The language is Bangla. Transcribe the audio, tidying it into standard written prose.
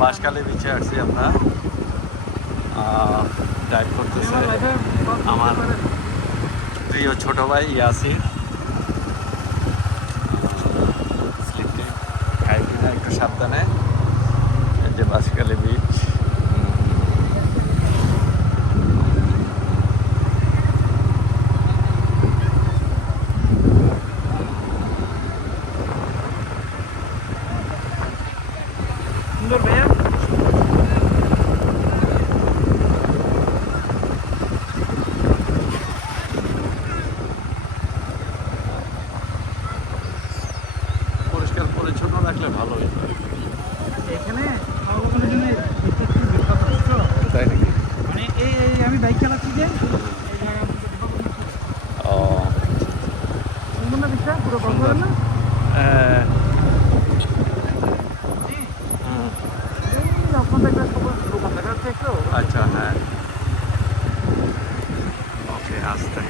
বাঁশখালী বিচে আসছি আমরা, ড্রাইভ করতেছে আমার প্রিয় ছোট ভাই ইয়াসির। স্লিপ টিপ খাইবি না, একটু সাবধানে। এই যে বাঁশখালী বিচ। সুন্দর ভাইয়া। পরিষ্কার পরিচ্ছন্ন রাখলে ভালো হইতো। এখানে সর্বকালের জন্য একটু বিখ্যাত, বুঝছো? তাই নাকি? মানে এই আমি বাইক চালাচ্ছি যে এই জায়গা ও সুন্দর না দিকটা পুরো বন্ধ না? হ্যাঁ। এই আপনাদের একটা সবুজ দোকান দেখা যাচ্ছে একটু। আচ্ছা, হ্যাঁ, ওকে, আসতে